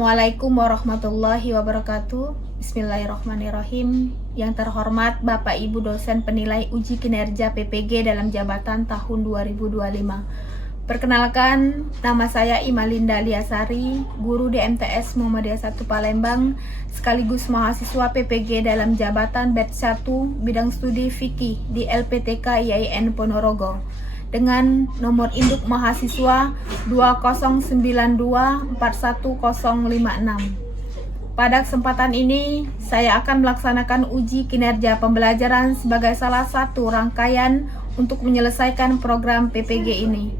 Assalamualaikum warahmatullahi wabarakatuh. Bismillahirrahmanirrahim. Yang terhormat Bapak Ibu dosen penilai uji kinerja PPG dalam jabatan tahun 2025. Perkenalkan, nama saya Imalinda Liasari, guru DMTS Muhammadiyah 1 Palembang, sekaligus mahasiswa PPG dalam jabatan batch 1 bidang studi fikih di LPTK IAIN Ponorogo, dengan nomor induk mahasiswa 2092410056. Pada kesempatan ini, saya akan melaksanakan uji kinerja pembelajaran sebagai salah satu rangkaian untuk menyelesaikan program PPG ini.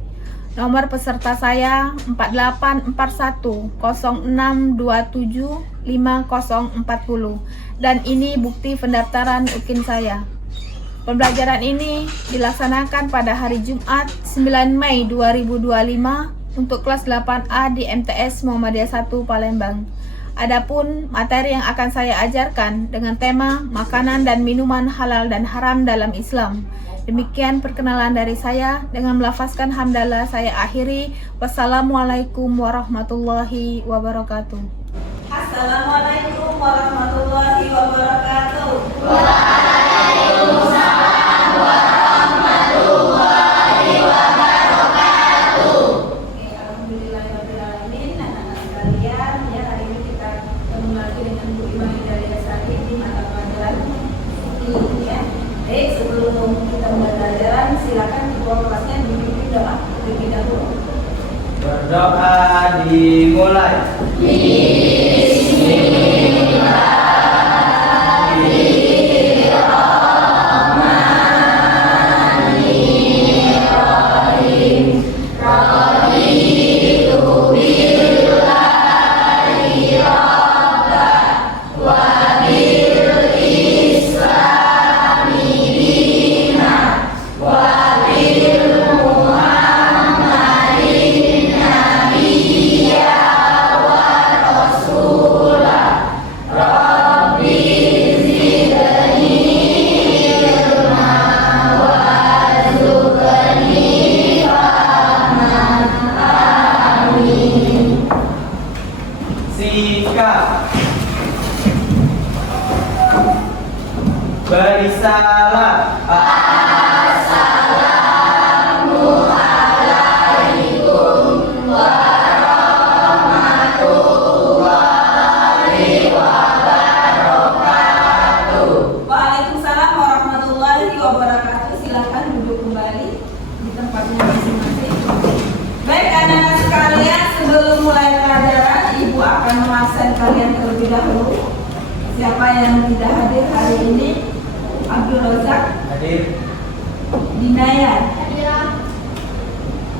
Nomor peserta saya 484106275040, dan ini bukti pendaftaran UKIN saya. Pembelajaran ini dilaksanakan pada hari Jumat 9 Mei 2025 untuk kelas 8A di MTS Muhammadiyah 1 Palembang. Adapun materi yang akan saya ajarkan dengan tema makanan dan minuman halal dan haram dalam Islam. Demikian perkenalan dari saya. Dengan melafazkan hamdalah saya akhiri. Wassalamualaikum warahmatullahi wabarakatuh. Assalamualaikum warahmatullahi wabarakatuh. Sebelum kita mulai pelajaran, silakan ketua kelasnya dipimpin doa terlebih dahulu. Berdoa dimulai. Sikap bersalam. Assalamualaikum warahmatullahi wabarakatuh. Waalaikumsalam warahmatullahi wabarakatuh. Silakan duduk kembali di tempatnya masing-masing. Baik anak-anak sekalian, sebelum mulai pelajaran, Ibu akan mengabsen kalian terlebih dahulu. Siapa yang tidak hadir hari ini? Abdul Razak Hadir. Dinayan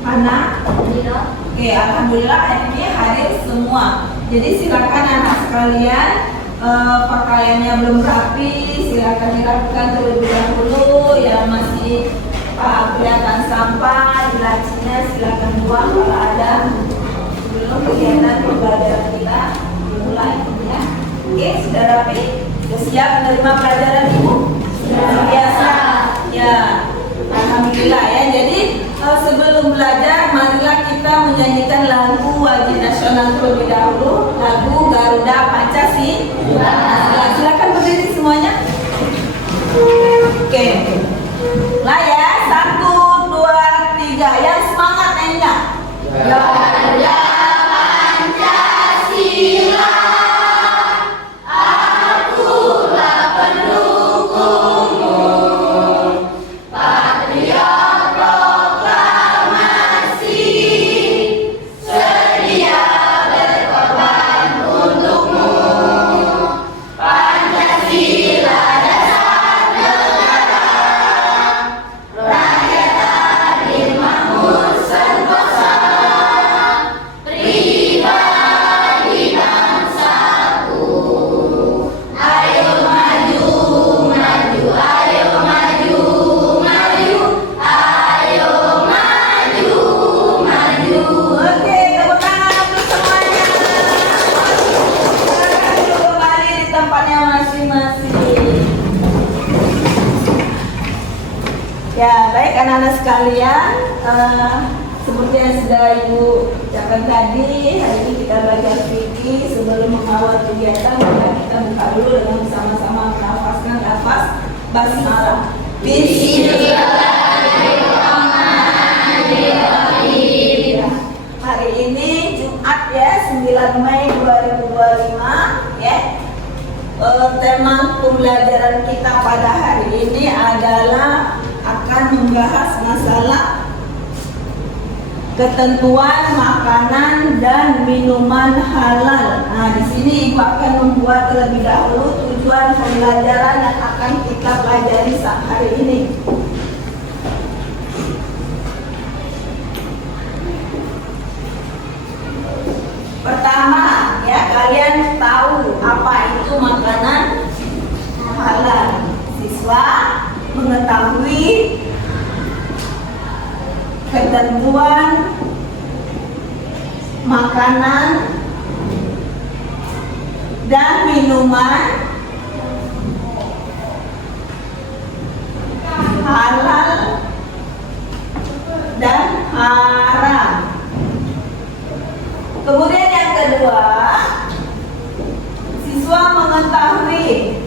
Hana. Oke, alhamdulillah hari ini hadir semua. Jadi silakan anak sekalian, pakaiannya belum rapi, silakan dirapikan terlebih dahulu. Yang masih kelihatan sampah di lacinya silakan buang kalau ada, sebelum kegiatan pembelajaran kita dimulai ya. Oke, sudah rapi? Sudah siap menerima pelajaran Ibu? Sudah biasa ya, alhamdulillah ya. Jadi sebelum belajar, marilah kita menyanyikan lagu wajib nasional terlebih dahulu, lagu Garuda Pancasila. Silakan berdiri semuanya. Oke, lah ya, 1, 2, 3, yang semangat nyanyinya. Garuda Pancasila. Ya, baik anak-anak sekalian, seperti yang sudah Ibu ucapkan tadi, hari ini kita belajar fikih. Sebelum mengawal kegiatan, maka kita buka dulu dengan sama-sama menafaskan lafaz basmalah. Bismillahirrahmanirrahim. Hari ini Jumat ya, 9 Mei 2025 ya. Tema pembelajaran kita pada hari ini adalah akan membahas masalah ketentuan makanan dan minuman halal. Nah, di sini Ibu akan membuat terlebih dahulu tujuan pembelajaran yang akan kita pelajari saat hari ini. Pertama, ya kalian tahu apa itu makanan halal. Siswa mengetahui ketentuan makanan dan minuman halal dan haram. Kemudian yang kedua, siswa mengetahui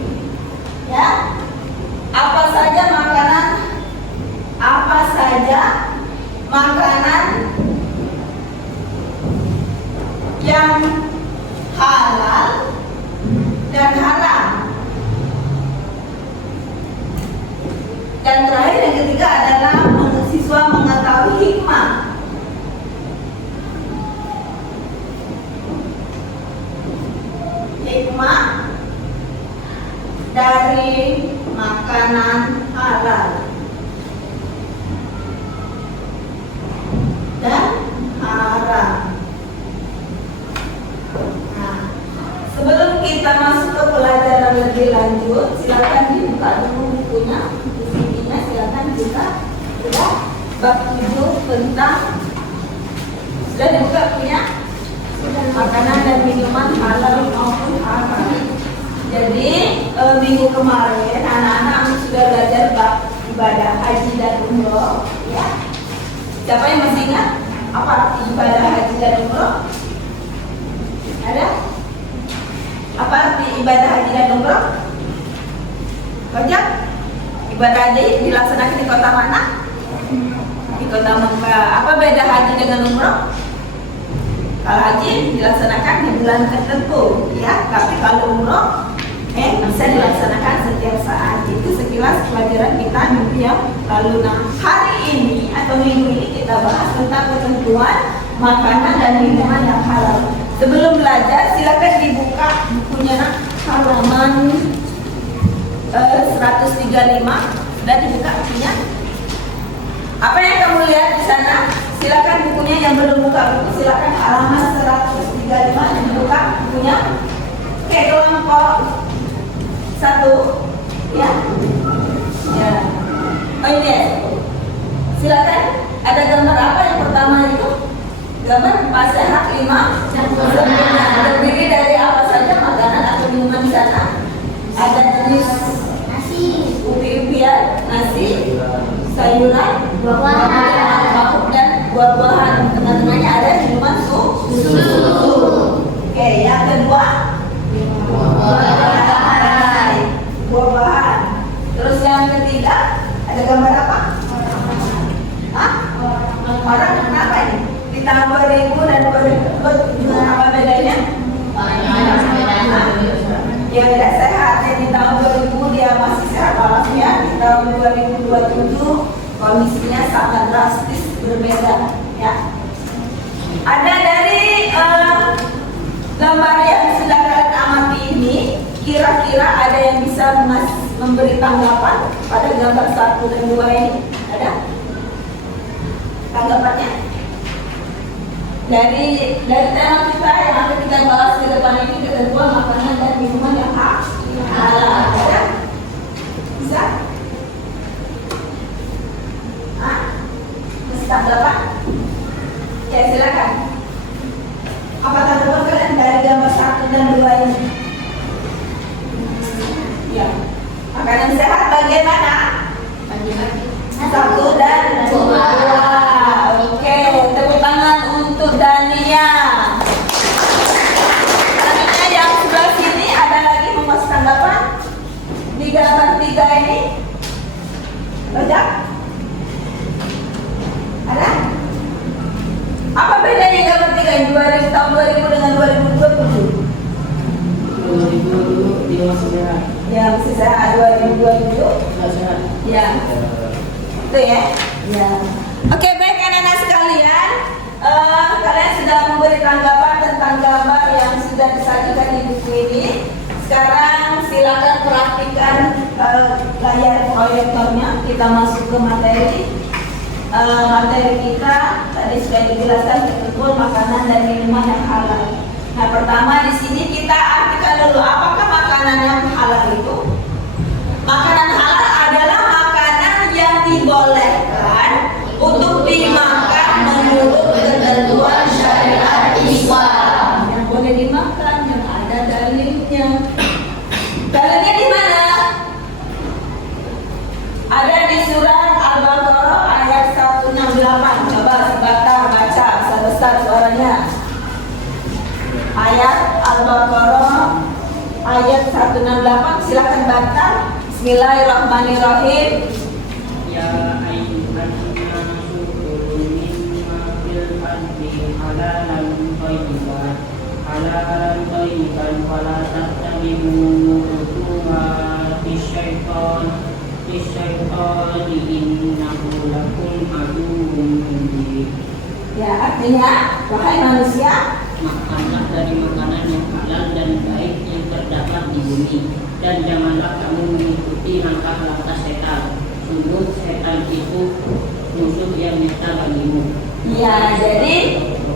ya apa saja makanan yang halal dan haram. Dan terakhir yang ketiga adalah siswa mengetahui hikmah dari makanan halal dan haram. Nah, sebelum kita masuk ke pelajaran lebih lanjut, silakan dibuka dulu bukunya, buku-bukunya silakan dibuka. Sudah bab 7 tentang sudah dibuka punya makanan dan minuman halal maupun haram. Jadi minggu kemarin anak-anak sudah belajar bab ibadah haji dan umroh ya. Siapa yang masih ingat apa arti ibadah haji dan umroh? Ada? Apa arti ibadah haji dan umroh? Banyak? Ibadah haji dilaksanakan di kota mana? Di kota Mekah. Apa beda haji dengan umroh? Kalau haji dilaksanakan di bulan tertentu ya, tapi kalau umroh bisa dilaksanakan setiap saat. Itu sekilas pelajaran kita minggu yang lalu. Nah, hari ini atau minggu ini kita bahas tentang ketentuan makanan dan minuman yang halal. Sebelum belajar, silakan dibuka bukunya halaman 135. Sudah dibuka bukunya? Apa yang kamu lihat di sana? Silakan bukunya yang belum buka buku, silakan halaman 135 dibuka bukunya. Oke, kelompok 1 ya. Ya. Oh ini ya. Silakan. Ada gambar apa yang pertama itu? Gambar pasehat 5 sempurna. Terdiri dari apa saja makanan atau minuman di sana? Ada jenis nasi, ubi-ubian, nasi, sayuran, buah-buahan, dan buah-buahan. Tengah-tengahnya ada minuman susu. Oke, yang kedua buah-buahan. Terus yang ketiga ada gambar apa? Hah? Orang kenapa ini? Di tahun 2000 dan 2000 apa bedanya? Dia tidak sehat. Di tahun 2000 dia masih sehat walafiat. Di tahun 2027 kondisinya sangat drastis berbeda ya. Ada dari gambar yang sudah kalian amati ini, kira-kira ada yang bisa memberi tanggapan pada gambar 1 dan 2 ini? Ada tanggapannya? Dari tema kita yang akan kita bahas ke depan ini, ketentuan makanan dan minuman yang halal. Ada? Bisa? Masih tanggapan? Ya silakan. Apa tanggapan kalian dari gambar 1 dan 2 ini? Ya. Makanan sehat bagaimana? 1 dan 2. Oke, Rojak? Ada? Apa bedanya gambar 3 tahun 2000 dengan 2027? 2000 dulu dia masih sehat. Ya, masih sehat. 2027? Nggak sehat. Ya. Itu ya? Ya. Oke, baik anak-anak sekalian. Kalian sudah memberi tanggapan tentang gambar yang sudah disajikan di buku ini. Sekarang silakan perhatikan layar proyektornya. Kita masuk ke materi. Materi kita tadi sudah dijelaskan betul makanan dan minuman yang halal. Nah, pertama di sini kita artikan dulu apakah makanan yang halal itu? Makanan halal adalah makanan yang dibolehkan untuk dimakan menurut ketentuan syariat Islam. Yang boleh dimakan, yang ada dalilnya. Dalilnya di mana? Ada di surat Al-Baqarah ayat 168. Coba sebentar baca sebesar suaranya. Ayat Al-Baqarah ayat 168. Silakan baca. Bismillahirrahmanirrahim. Ya ayyuhan nasu kulu mimma fil ardi halalan thayyiban wala tattabi'u khutuwati syaitani innahu lakum aduwwun mubin. Ya, artinya wahai manusia, Makanlah dari makanan yang halal dan baik yang terdapat di bumi, dan janganlah kamu mengikuti langkah-langkah setan. Sungguh setan itu musuh yang nyata bagimu. ya jadi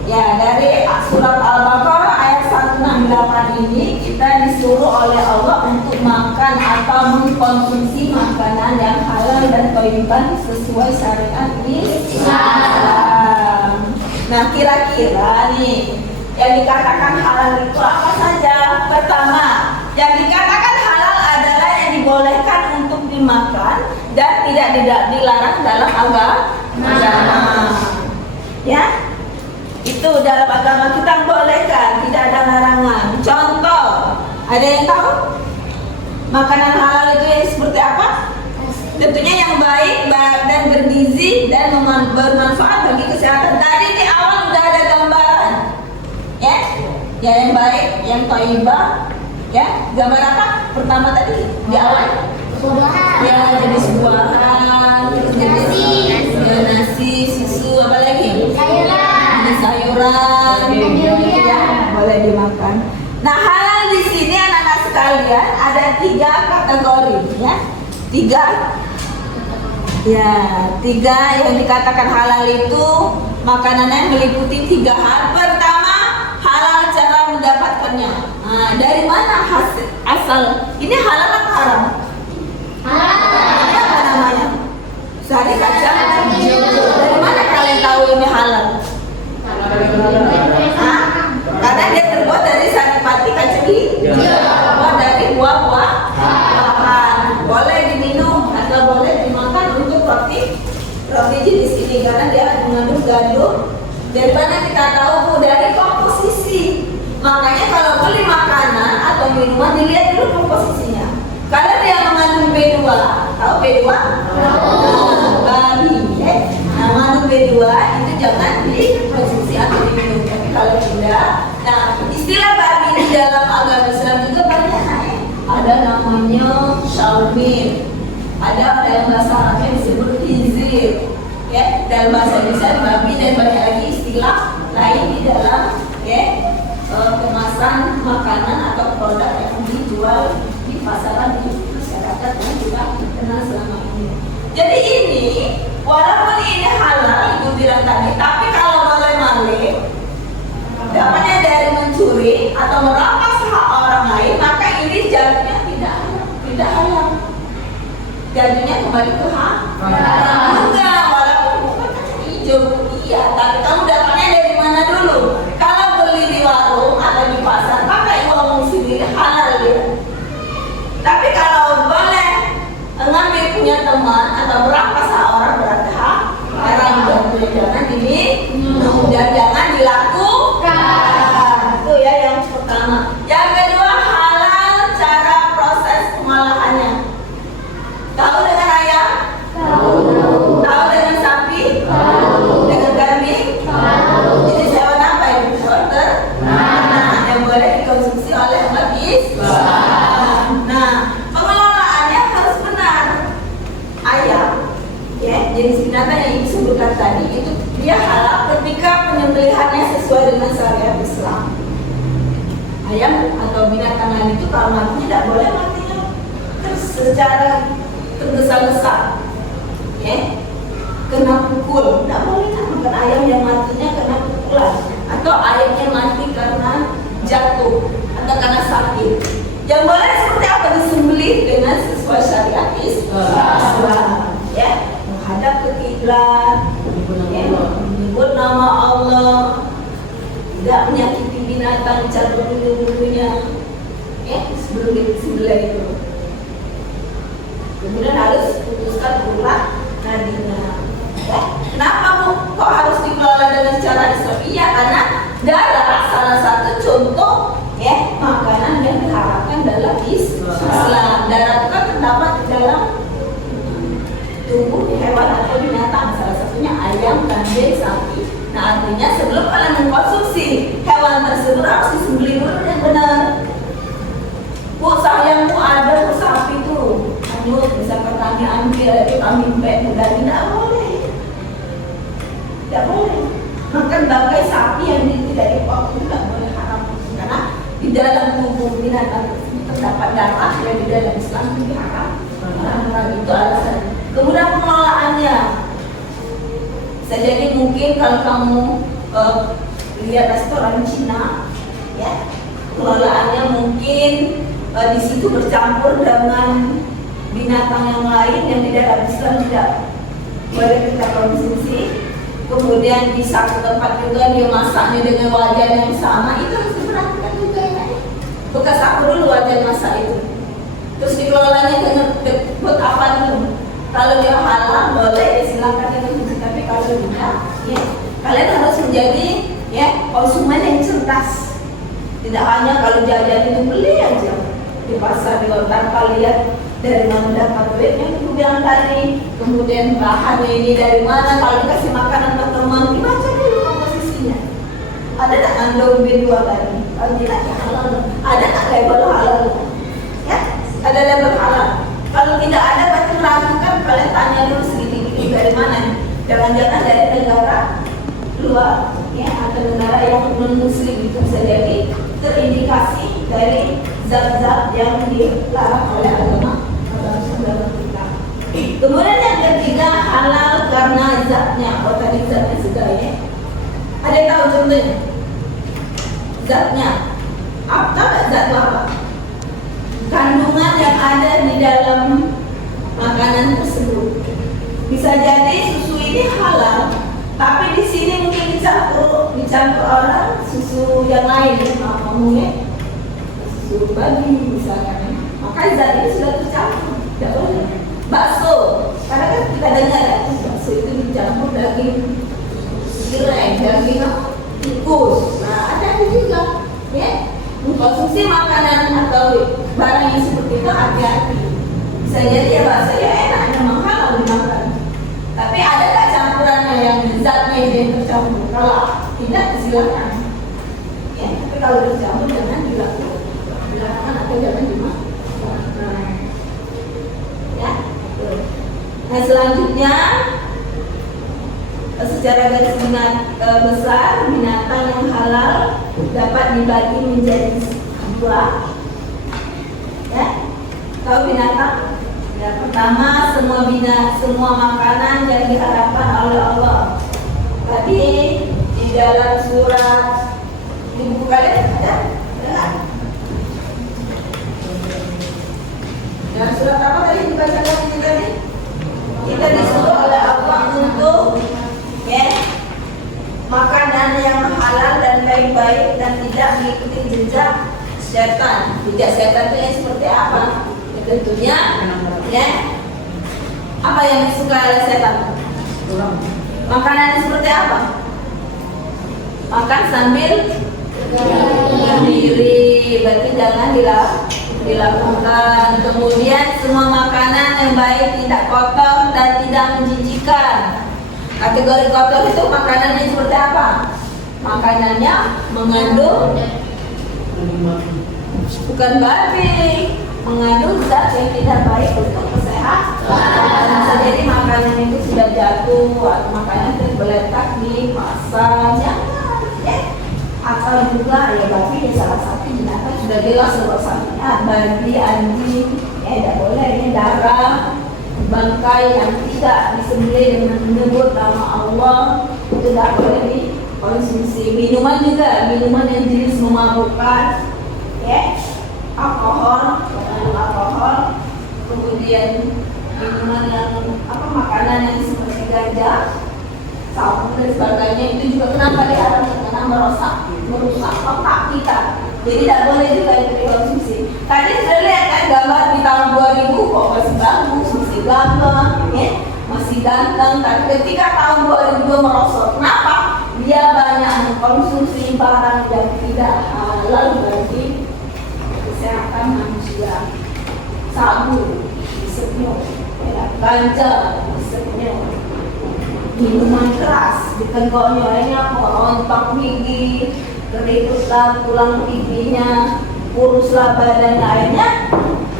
ya dari surat Al-Baqarah ayat 168 ini kita disuruh oleh Allah untuk makan atau mengkonsumsi makanan yang halal dan thayyiban sesuai syariat Islam. Nah, kira-kira nih yang dikatakan halal itu apa saja? Pertama, yang dikatakan halal adalah yang dibolehkan untuk dimakan dan tidak dilarang dalam agama. Ya, itu dalam agama kita bolehkan, tidak ada larangan. Contoh, ada yang tahu makanan halal itu yang seperti apa? Tentunya yang baik dan bergizi dan bermanfaat bagi kesehatan. Tadi di awal udah ada gambaran, ya, yang baik, yang thayyibah, ya. Gambar apa? Pertama tadi di awal. Ya, jenis buahan, terus jenis nasi, susu, apa lagi? Sayuran, ya, boleh dimakan. Nah, halal di sini anak-anak sekalian ada 3 kategori, ya. 3 yang dikatakan halal itu makanannya meliputi 3 hal. Pertama, halal cara mendapatkannya. Nah, dari mana asal? Ini halal atau haram? Ini apa namanya? Sari kacang. Dari mana kalian tahu ini halal? Karena dia terbuat dari saripati kacang terbuat dari buah-buahan. Boleh diminum atau boleh dimakan untuk roti jenis ini karena dia mengandung gandum. Dari mana kita tahu, Bu? Dari komposisi. Makanya kalau beli makanan atau minuman dilihat dulu komposisinya. Kalau dia mengandung B2, tahu B2? Babi, nah mengandung B2 itu jangan dikonsumsi atau diminum. Tapi kalau tidak, nah istilah babi di dalam agama Islam juga banyak. Ada namanya syalmin, ada dalam bahasa Arabnya disebut hizir, ya, dalam bahasa Indonesia babi, dan banyak lagi istilah lain di dalam, ya, kemasan makanan atau produk yang dijual di pasaran di masyarakat yang juga kenal selama ini. Jadi ini walaupun ini halal ibu bilang tadi, tapi kalau boleh maling, dapatnya dari mencuri atau merampas hak orang lain, maka ini jatuhnya tidak halal. Jatuhnya kembali ke hak haram juga, walaupun bukan kacang hijau. Iya, tapi kamu dapatnya dari mana dulu? Kalau beli di warung atau di pasar, pakai uang sendiri halal ya. Tapi kalau boleh ngambil punya teman atau merampas hak orang, berarti hak haram. Jangan diminum dan jangan dilakukan. Itu ya yang pertama. Yang kedua, halal cara proses pengolahannya. Tahu dengan ayam? Tahu. Islam. Nah, pengelolaannya harus benar. Ayam, ya, jenis binatang yang Ibu sebutkan tadi itu dia halal ketika penyembelihannya sesuai dengan syariat Islam. Ayam atau binatang lain itu kalau matinya tidak boleh matinya terus secara tergesa-gesa, ya, kena pukul, tidak boleh. Bukan ayam yang matinya kena pukulan atau ayamnya mati karena jatuh atau karena sakit. Yang boleh seperti apa? Disembelih dengan sesuai syariat Islam, ya, menghadap ke kiblat, ya, menyebut nama Allah, tidak menyakiti binatang, cabut bulu-bulunya, ya, sebelum disembelih itu. Kemudian harus putuskan urat nadinya. Ya. Kenapa Bu? Kok harus dikelola dengan cara Islam? Iya, karena darah salah satu contoh, ya, makanan yang diharapkan dalam Islam. Darah itu kan terdapat di dalam tubuh hewan atau binatang, salah satunya ayam, kambing, sapi. Nah, artinya sebelum kalian mengkonsumsi hewan tersebut harus disembelih dulu yang benar. Bu, sayang Bu, ada Bu sapi tuh, aduh, misalkan kami ambil itu kami bek dan tidak boleh, tidak boleh makan bangkai sapi yang tidak dipotong, tidak boleh, haram. Karena di dalam tubuh binatang tersebut terdapat darah yang di dalam Islam itu haram. Itu alasan. Kemudian pengelolaannya, bisa jadi mungkin kalau kamu lihat restoran Cina, ya, pengelolaannya mungkin di situ bercampur dengan binatang yang lain yang di dalam Islam tidak boleh kita konsumsi. Kemudian di satu tempat juga dia masaknya dengan wajan yang sama, itu harus diperhatikan juga, ya. Bekas aku dulu wajan masak itu. Terus dikelolanya dengan buat apa dulu? Kalau dia halal boleh, ya silakan dikonsumsi. Tapi kalau tidak, ya, kalian harus menjadi, ya, konsumen yang cerdas. Tidak hanya kalau jajan itu beli aja di pasar, di tanpa lihat dari mana dapat duitnya, aku bilang tadi. Kemudian bahannya ini dari mana, kalau dikasih makanan ke teman, dibaca dulu komposisinya. Ada tak kandung B2 tadi? Kalau tidak, ya halal. Ada tak label halal? Ya, ada label halal. Kalau tidak ada, berarti meragukan, kalian tanya dulu sedikit-sedikit dari mana. Jangan-jangan dari negara luar, ya, atau negara yang non-muslim, itu bisa jadi terindikasi dari zat-zat yang dilarang oleh agama kita. Kemudian yang ketiga, halal karena zatnya. Oh, tadi zatnya sudah, ya. Ada yang tahu contohnya? Zatnya apa? Zat apa? Kandungan yang ada di dalam makanan tersebut. Bisa jadi susu ini halal, tapi di sini mungkin dicampur orang susu yang lain, ngomongnya susu babi misalkan. Maka zat ini sudah tercampur, tidak boleh. Bakso, karena kan kita dengar ya, bakso itu dicampur daging tirai, daging tikus. Nah, ada juga, ya. Mengkonsumsi makanan atau barang yang seperti itu hati-hati. Bisa jadi ya bakso ya enak, memang halal dimakan. Tapi ada tak campurannya yang zatnya yang tercampur? Kalau tidak, silakan. Ya, tapi kalau tercampur jangan dilakukan atau jangan dimakan. Ya. Nah, selanjutnya secara garis besar binatang yang halal dapat dibagi menjadi dua. Ya, tahu binatang? Ya, pertama, semua makanan yang diharapkan oleh Allah. Tadi di dalam surat, di buku kalian ada? Ada? Dalam surat apa tadi dibacakan ini tadi? Kita disuruh oleh Allah untuk, ya, makanan yang halal dan baik-baik dan tidak mengikuti jejak setan. Jejak setan itu yang seperti apa? Ya, tentunya, ya, apa yang disukai oleh setan? Makanan seperti apa? Makan sambil berdiri, berarti jangan dilakukan. Kemudian semua makanan yang baik, tidak kotor dan tidak menjijikan. Kategori kotor itu makanannya seperti apa? Makanannya mengandung bukan berarti mengandung zat yang tidak baik untuk kesehatan. Bisa jadi makanan itu sudah jatuh atau makanan itu tergeletak di pasar, jangan ya. Atau juga ya babi ya salah satu binatang sudah jelas bahwasannya babi, anjing ya tidak boleh, ini darah bangkai yang tidak disembelih dengan menyebut nama Allah itu tidak boleh dikonsumsi. Minuman juga, minuman yang jenis memabukkan ya, alkohol, mengandung alkohol, kemudian minuman yang makanan yang seperti ganja, sabu dan sebagainya, itu juga kenapa diharamkan? Karena merusak otak kita. Jadi tidak boleh juga itu dikonsumsi. Tadi sudah lihat kan gambar di tahun 2000 kok masih bagus, masih gagah, ya, masih ganteng. Tapi ketika tahun 2002 merosot, kenapa? Dia banyak mengkonsumsi barang yang tidak halal bagi kesehatan manusia. Sabu, disenyum, ganja, disenyum, minuman keras, ditenggonyolnya rontok gigi, keriputlah tulang giginya, kuruslah badan lainnya,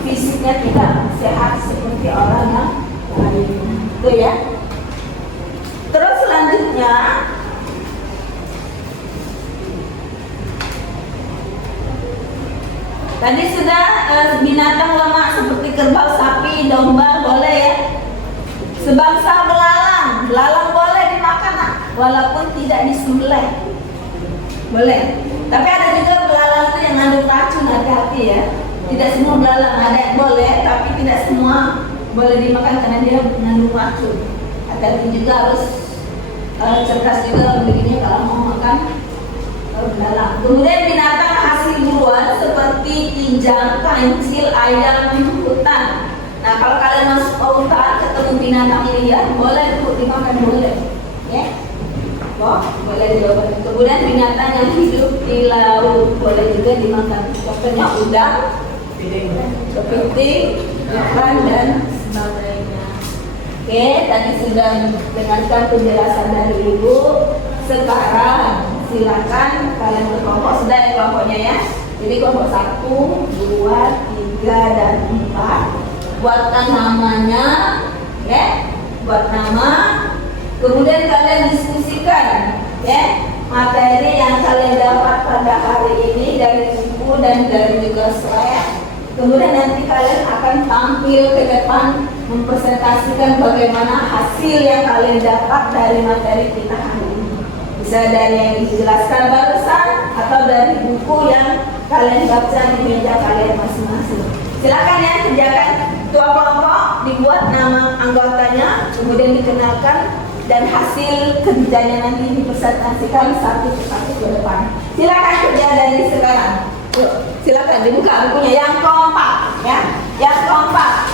fisiknya tidak sehat seperti orang yang lain. Itu ya. Terus selanjutnya tadi sudah binatang lemak seperti kerbau, sapi, domba boleh ya. Sebangsa belalang, belalang boleh dimakan walaupun tidak disembelih. Boleh. Tapi ada juga belalang itu yang mengandung racun, hati-hati ya. Tidak semua belalang, ada yang boleh tapi tidak semua boleh dimakan karena dia mengandung racun. Hati-hati juga, harus cerdas juga begini kalau mau makan belalang. Kemudian binatang hasil buruan seperti kijang, kancil, ayam, hutan. Nah kalau kalian masuk ke hutan ketemu binatang liar, boleh untuk dimakan, boleh ya. Boleh dimakan. Kemudian binatang yang hidup di laut boleh juga dimakan. Contohnya udang, kepiting, ikan dan sebagainya. Oke, tadi sudah dengarkan penjelasan dari Ibu. Sekarang silakan kalian ke kelompok, sudah ya kelompoknya ya. Jadi kelompok 1, 2, 3 dan 4. Buatkan namanya, ya, buat nama. Kemudian kalian diskusikan, ya, materi yang kalian dapat pada hari ini dari buku dan dari juga slide. Kemudian nanti kalian akan tampil ke depan mempresentasikan bagaimana hasil yang kalian dapat dari materi kita hari ini. Bisa dari yang dijelaskan barusan atau dari buku yang kalian baca di meja kalian masing-masing. Silakan ya, kerjakan. Ketua kelompok dibuat nama anggotanya, kemudian dikenalkan dan hasil kerjanya nanti dipresentasikan satu persatu ke depan. Silakan kerja dari sekarang. Yuk, silakan dibuka bukunya yang kompak, ya, yang kompak.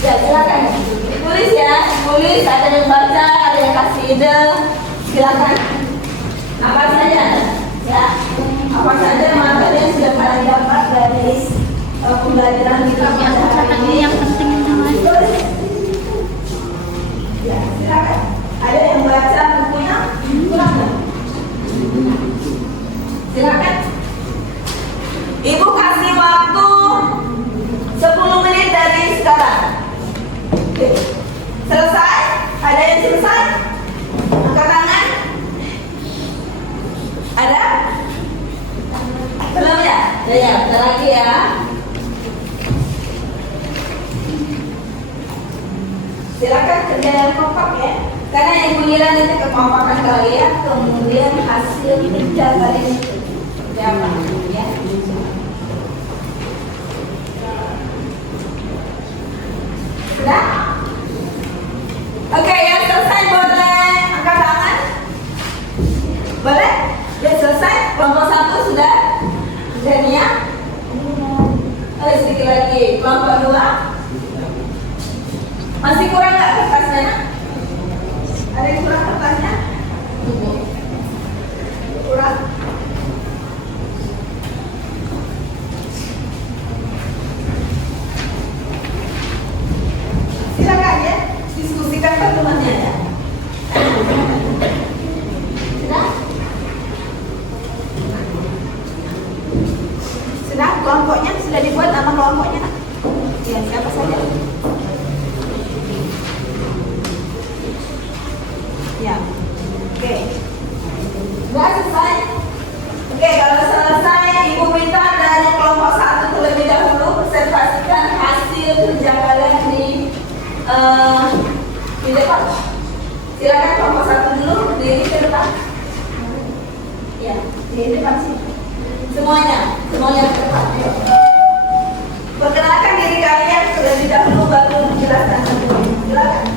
Ya, silakan ditulis ya, tulis. Ada yang baca, ada yang kasih ide. Silakan. Apa saja, ya, apa saja materi yang sudah kalian dapat dari pembelajaran kita pada hari ini. Yang penting ya, silakan. Ada yang baca bukunya? Kurang nggak? Silakan. Ibu kasih waktu 10 menit dari sekarang. Oke. Selesai? Ada yang selesai? Angkat tangan. Ada? Belum ya? Ya, bentar lagi ya. Silakan kerja yang kompak ya. Karena yang mengira nanti kekompakan kalian, kemudian hasil kerja kalian berapa ya. Sudah? Oke, yang selesai boleh angkat tangan. Boleh? Ya selesai. Kelompok 1 sudah? Sudah ya? Sedikit lagi. Kelompok 2. Masih kurang nggak kertasnya? Ada yang kurang kertasnya? Kurang. kelompoknya sudah dibuat nama kelompoknya nak? Ya, siapa saja? Ya, oke. Sudah selesai? Oke, kalau selesai, Ibu minta dari kelompok 1 terlebih dahulu observasikan hasil kerja kalian di depan. Silakan kelompok 1 dulu berdiri ke depan. Ya, di depan sini. Semuanya ke depan. Perkenalkan diri kalian terlebih dahulu baru menjelaskan sendiri. Silakan.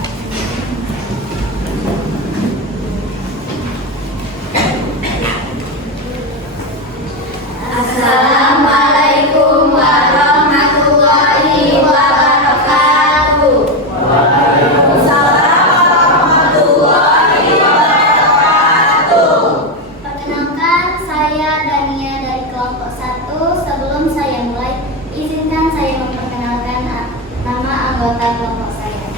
Assalamualaikum warahmatullahi wabarakatuh. Waalaikumsalam warahmatullahi wabarakatuh. Perkenalkan, saya Dania dari kelompok 1. Sebelum saya mulai, izinkan saya memperkenalkan nama anggota kelompok saya.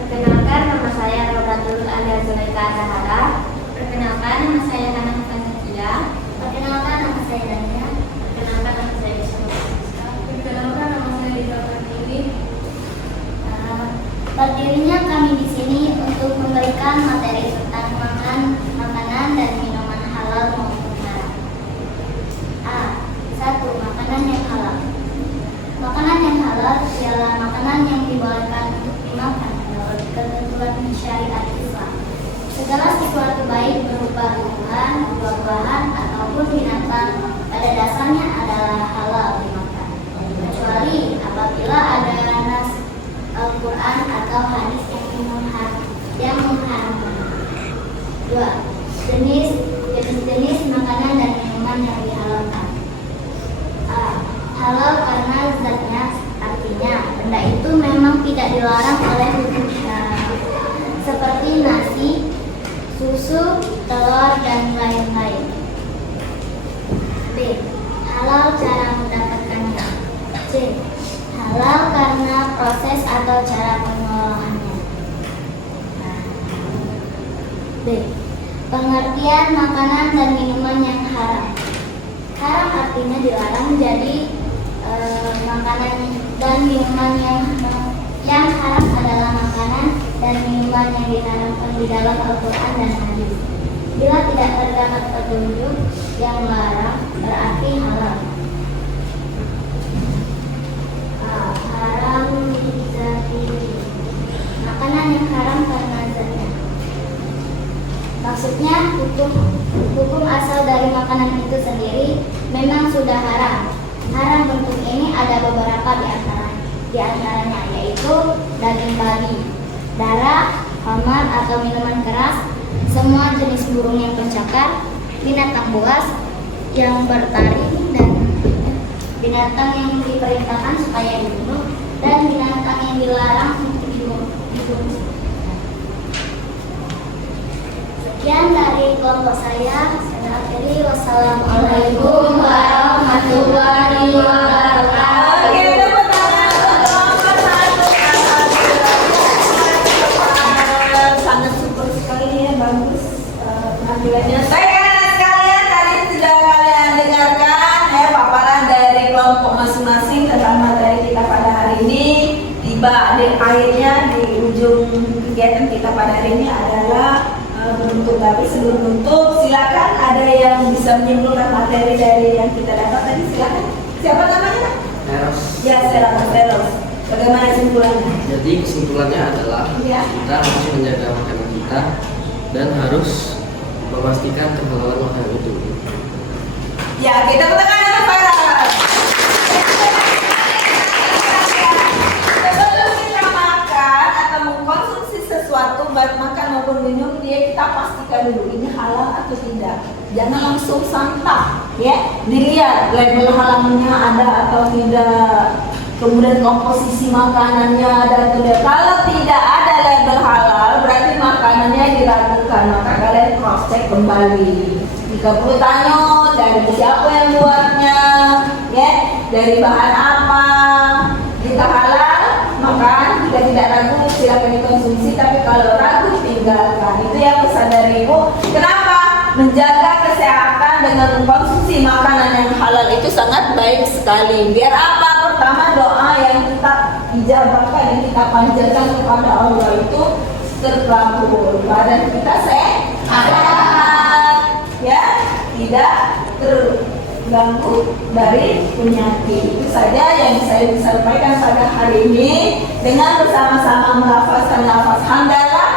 Perkenalkan, nama saya Rodatul Anda Zulaika Zahara. Perkenalkan, nama saya Hana Fatia. Perkenalkan, nama saya Dania. Perkenalkan, nama saya Isma. Perkenalkan, nama saya Rita Kartini. Berdirinya kami di sini untuk memberikan materi tentang makanan dan minuman halal maupun haram. A. 1. Makanan yang halal. Makanan yang halal ialah makanan yang dibolehkan untuk dimakan menurut ketentuan syariat Islam. Segala sesuatu baik berupa tumbuhan, buah-buahan, ataupun binatang pada dasarnya adalah halal dimakan, kecuali apabila ada nas Al-Quran atau hadis yang mengharamkan. 2. Jenis-jenis makanan dan minuman yang dihalalkan. A. Halal karena zatnya, artinya benda itu memang tidak dilarang oleh hukum syara, seperti nasi, susu, telur, dan lain-lain. B. Halal cara mendapatkannya. C. Halal karena proses atau cara pengolahannya. B. Pengertian makanan dan minuman yang haram. Haram artinya dilarang, jadi makanan dan minuman yang haram adalah makanan dan minuman yang diharamkan di dalam Al-Quran dan hadis. Bila tidak terdapat petunjuk yang melarang, berarti halal. Haram zati. Makanan yang haram karena zatnya. Maksudnya hukum asal dari makanan itu sendiri memang sudah haram. Haram bentuk ini ada beberapa di antaranya, yaitu daging babi, darah, khamar atau minuman keras, semua jenis burung yang bercakar, binatang buas yang bertaring, dan binatang yang diperintahkan supaya dibunuh, dan binatang yang dilarang untuk dibunuh. Sekian dari kelompok saya. Saya akhiri. Wassalamualaikum warahmatullahi wabarakatuh. Oke, tepuk tangan untuk kelompok 1. Sangat super sekali ya, bagus penampilannya. Baik anak sekalian, tadi sudah kalian dengarkan ya paparan dari kelompok masing-masing tentang materi kita pada hari ini. Tiba di akhirnya di ujung kegiatan kita pada hari ini adalah bentuk tapi sebelum bentuk silakan ada yang bisa menyimpulkan materi dari yang kita dapat tadi, silakan. Siapa namanya? Eros. Ya, silakan Eros. Bagaimana kesimpulannya? Jadi kesimpulannya adalah Ya. kita harus menjaga makanan kita dan harus memastikan kehalalan makanan itu. Ya, kita tekan untuk Eros. Sebelum kita makan atau mengkonsumsi sesuatu baik makan maupun minum, kita pastikan dulu ini halal atau tidak. Jangan langsung santap, ya. Dilihat label halalnya ada atau tidak. Kemudian komposisi makanannya ada atau tidak. Kalau tidak ada label halal, berarti makanannya diragukan. Maka kalian cross check kembali. Jika perlu tanya dari siapa yang buatnya, ya, dari bahan apa. Jika halal, maka jika tidak ragu silakan dikonsumsi. Tapi kalau ragu tinggalkan. Itu yang pesan dari Ibu. Kenapa? Menjaga kesehatan dengan mengkonsumsi makanan yang halal itu sangat baik sekali. Biar apa? Pertama, doa yang kita ijabahkan, yang kita panjatkan kepada Allah itu terkabul. Badan kita sehat, ya, tidak terganggu dari penyakit. Itu saja yang saya bisa sampaikan pada hari ini dengan bersama-sama melafazkan lafaz hamdalah.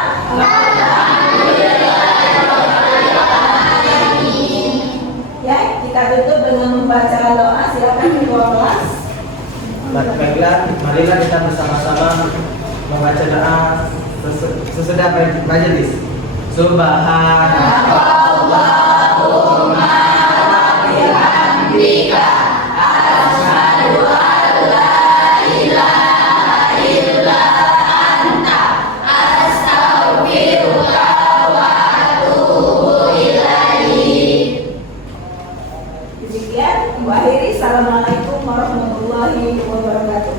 Ya, kita tutup dengan membaca doa. Silakan Ibu kelas. Baiklah, marilah kita bersama-sama membaca doa sesudah majelis. Subhanallahumma wa bihamdika asyhadu an la ilaha illa anta astaghfiruka wa atubu ilaik. Demikian, Ibu akhiri. Assalamualaikum warahmatullahi wabarakatuh.